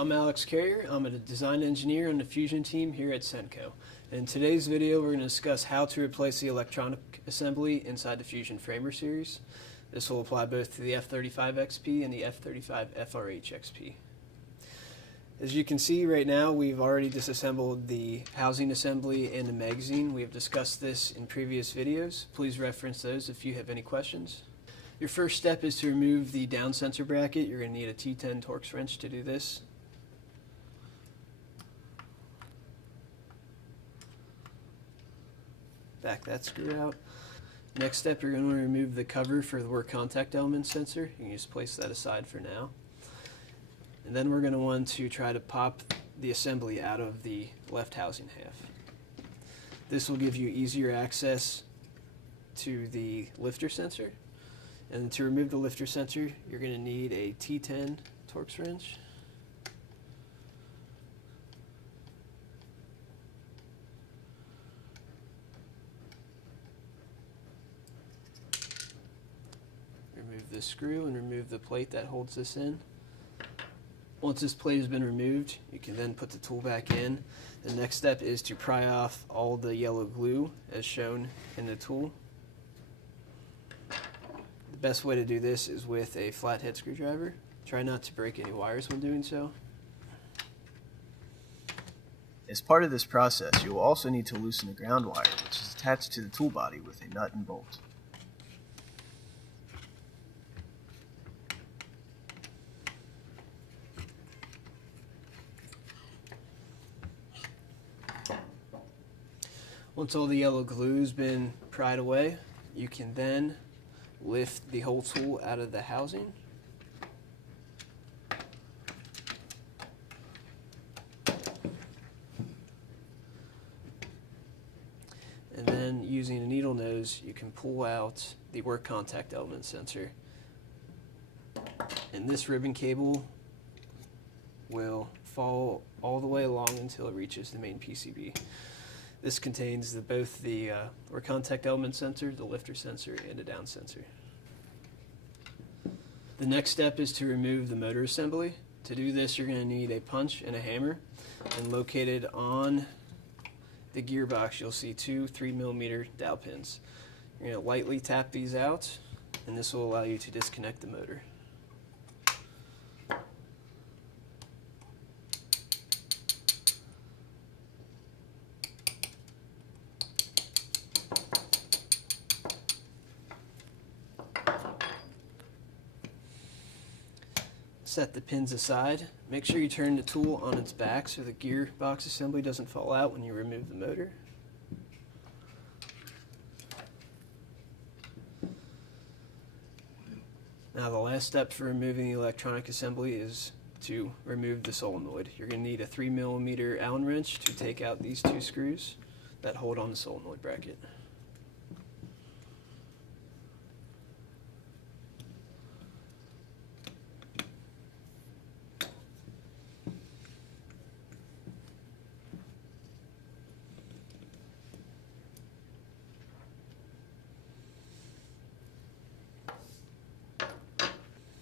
I'm Alex Carrier. I'm a design engineer on the Fusion team here at Senco. In today's video, we're going to discuss how to replace the electronic assembly inside the Fusion Framer series. This will apply both to the F-35 XP and the F-35 FRH XP. As you can see right now, we've already disassembled the housing assembly and the magazine. We have discussed this in previous videos. Please reference those if you have any questions. Your first step is to remove the down sensor bracket. You're going to need a T10 Torx wrench to do this. Back that screw out. Next step, you're going to remove the cover for the work contact element sensor. You can just place that aside for now. And then we're going to want to try to pop the assembly out of the left housing half. This will give you easier access to the lifter sensor. And to remove the lifter sensor, you're going to need a T10 Torx wrench. Remove the screw and remove the plate that holds this in. Once this plate has been removed, you can then put the tool back in. The next step is to pry off all the yellow glue as shown in the tool. The best way to do this is with a flathead screwdriver. Try not to break any wires when doing so. As part of this process, you will also need to loosen the ground wire, which is attached to the tool body with a nut and bolt. Once all the yellow glue has been pried away, you can then lift the whole tool out of the housing. And then using a needle nose, you can pull out the work contact element sensor. And this ribbon cable will follow all the way along until it reaches the main PCB. This contains both the work contact element sensor, the lifter sensor, and a down sensor. The next step is to remove the motor assembly. To do this, you're going to need a punch and a hammer. And located on the gearbox, you'll see two 3mm dowel pins. You're going to lightly tap these out, and this will allow you to disconnect the motor. Set the pins aside. Make sure you turn the tool on its back so the gearbox assembly doesn't fall out when you remove the motor. Now the last step for removing the electronic assembly is to remove the solenoid. You're going to need a 3mm Allen wrench to take out these two screws that hold on the solenoid bracket.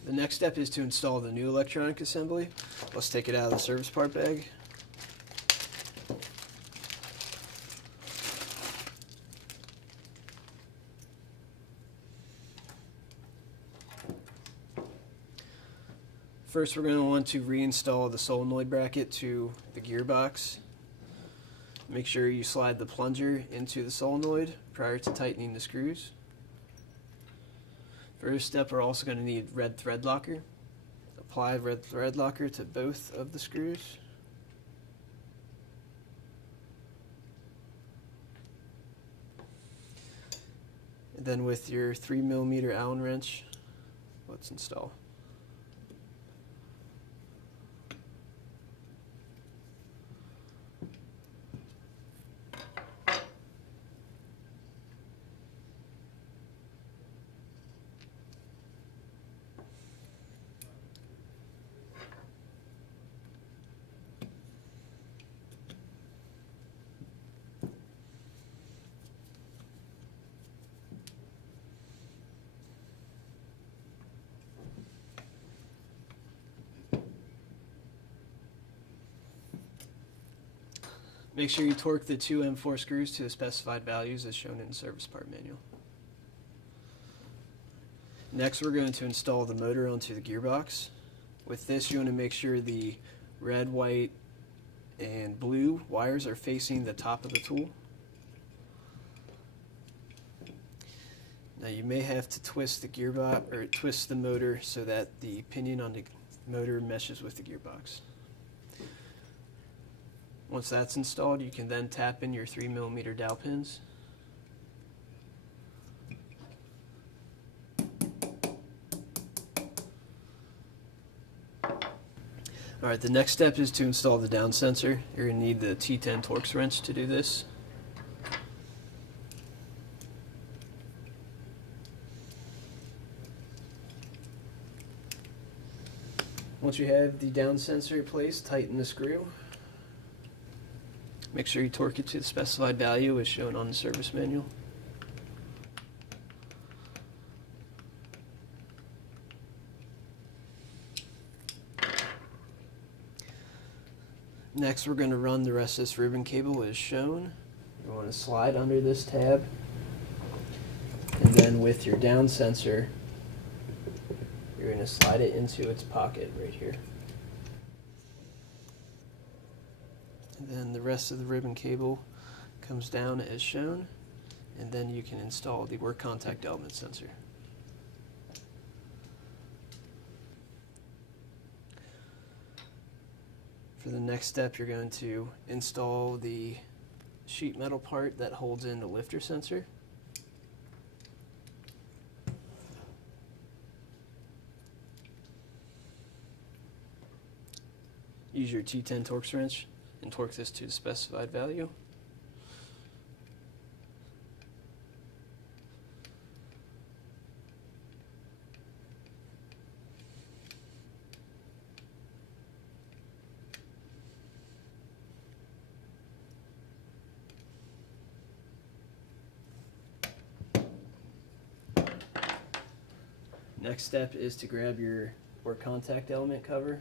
The next step is to install the new electronic assembly. Let's take it out of the service part bag. First, we're going to want to reinstall the solenoid bracket to the gearbox. Make sure you slide the plunger into the solenoid prior to tightening the screws. First step, we're also going to need red thread locker. Apply red thread locker to both of the screws. And then with your 3mm Allen wrench, let's install. Make sure you torque the two M4 screws to the specified values as shown in the service part manual. Next, we're going to install the motor onto the gearbox. With this, you want to make sure the red, white, and blue wires are facing the top of the tool. Now you may have to twist the gearbox or twist the motor so that the pinion on the motor meshes with the gearbox. Once that's installed, you can then tap in your 3mm dowel pins. Alright, the next step is to install the down sensor. You're going to need the T10 Torx wrench to do this. Once you have the down sensor placed, tighten the screw. Make sure you torque it to the specified value as shown on the service manual. Next, we're going to run the rest of this ribbon cable as shown. You want to slide under this tab, and then with your down sensor, you're going to slide it into its pocket right here. And then the rest of the ribbon cable comes down as shown, and then you can install the work contact element sensor. For the next step, you're going to install the sheet metal part that holds in the lifter sensor. Use your T10 Torx wrench and torque this to the specified value. Next step is to grab your work contact element cover,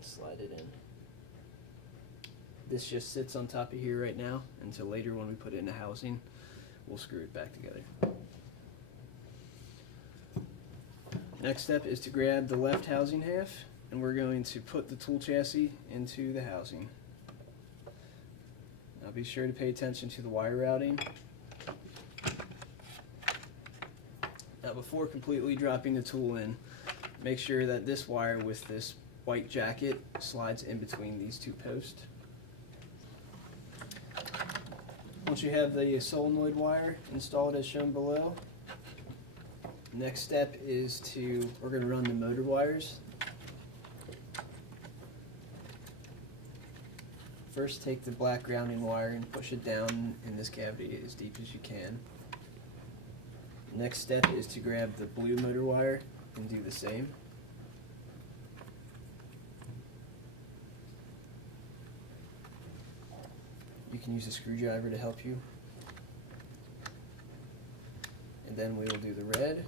slide it in. This just sits on top of here right now until later when we put it in the housing, we'll screw it back together. Next step is to grab the left housing half, and we're going to put the tool chassis into the housing. Now be sure to pay attention to the wire routing. Now before completely dropping the tool in, make sure that this wire with this white jacket slides in between these two posts. Once you have the solenoid wire installed as shown below, next step is we're going to run the motor wires. First, take the black grounding wire and push it down in this cavity as deep as you can. Next step is to grab the blue motor wire and do the same. You can use a screwdriver to help you. And then we will do the red.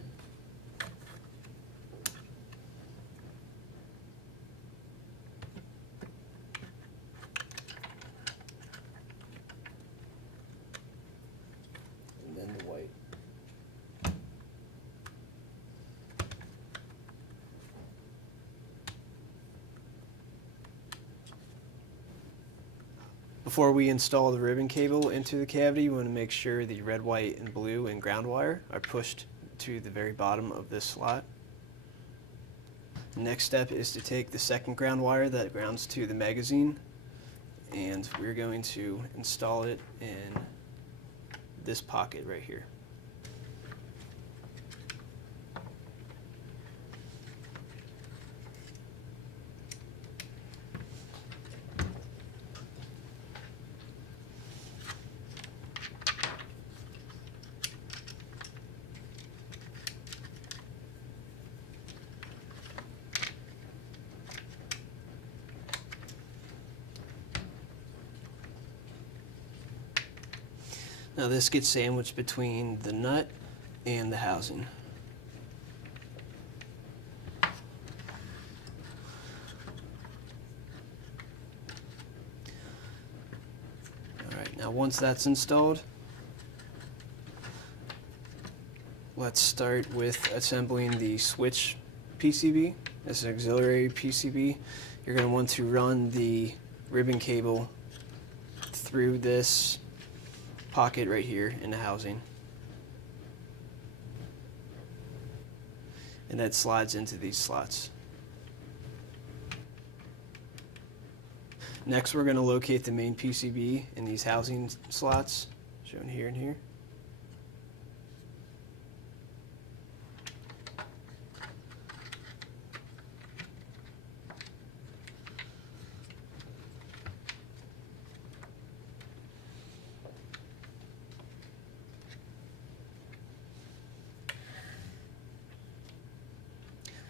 And then the white. Before we install the ribbon cable into the cavity, you want to make sure the red, white, and blue and ground wire are pushed to the very bottom of this slot. Next step is to take the second ground wire that grounds to the magazine, and we're going to install it in this pocket right here. Now this gets sandwiched between the nut and the housing. Now once that's installed, let's start with assembling the switch PCB. This is an auxiliary PCB. You're going to want to run the ribbon cable through this pocket right here in the housing. And that slides into these slots. Next, we're going to locate the main PCB in these housing slots, shown here and here.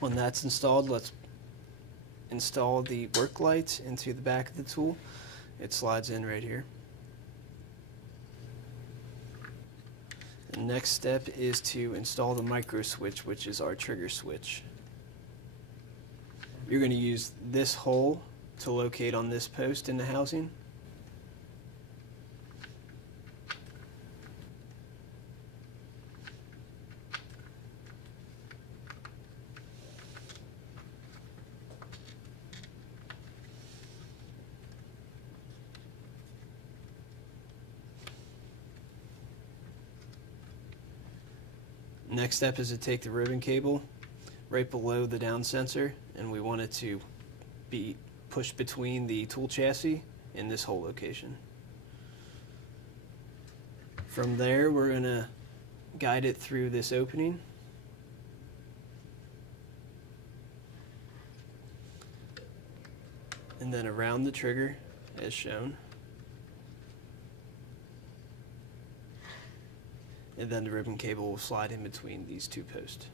When that's installed, let's install the work light into the back of the tool. It slides in right here. The next step is to install the micro switch, which is our trigger switch. You're going to use this hole to locate on this post in the housing. Next step is to take the ribbon cable right below the down sensor, and we want it to be pushed between the tool chassis in this hole location. From there, we're going to guide it through this opening. And then around the trigger as shown. And then the ribbon cable will slide in between these two posts.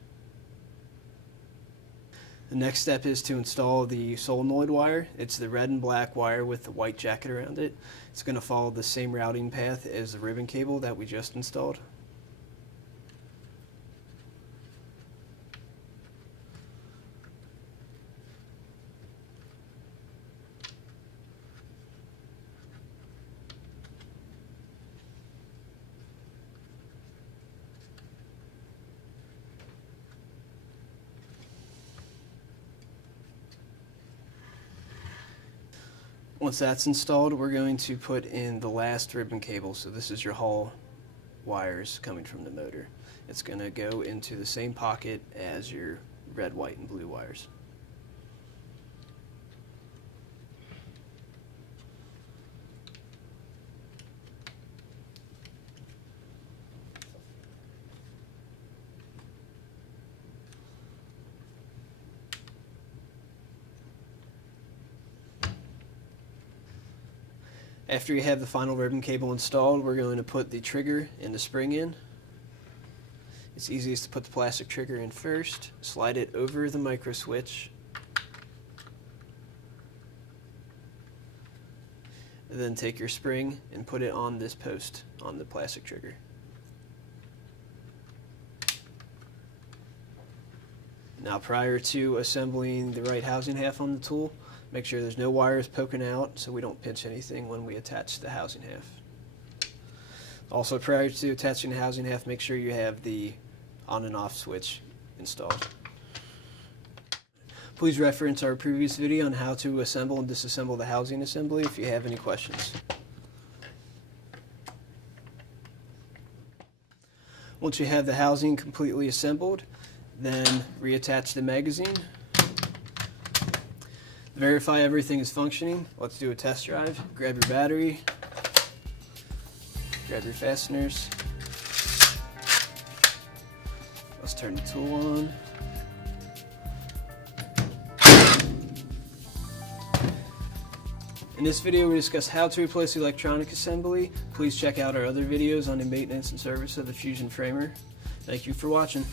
The next step is to install the solenoid wire. It's the red and black wire with the white jacket around it. It's going to follow the same routing path as the ribbon cable that we just installed. Once that's installed, we're going to put in the last ribbon cable. So this is your Hall wires coming from the motor. It's going to go into the same pocket as your red, white, and blue wires. After you have the final ribbon cable installed, we're going to put the trigger and the spring in. It's easiest to put the plastic trigger in first, slide it over the micro switch, and then take your spring and put it on this post on the plastic trigger. Now, prior to assembling the right housing half on the tool, make sure there's no wires poking out so we don't pinch anything when we attach the housing half. Also, prior to attaching the housing half, make sure you have the on and off switch installed. Please reference our previous video on how to assemble and disassemble the housing assembly if you have any questions. Once you have the housing completely assembled, then reattach the magazine. Verify everything is functioning. Let's do a test drive. Grab your battery, grab your fasteners. Let's turn the tool on. In this video, we discuss how to replace the electronic assembly. Please check out our other videos on the maintenance and service of the Fusion Framer. Thank you for watching.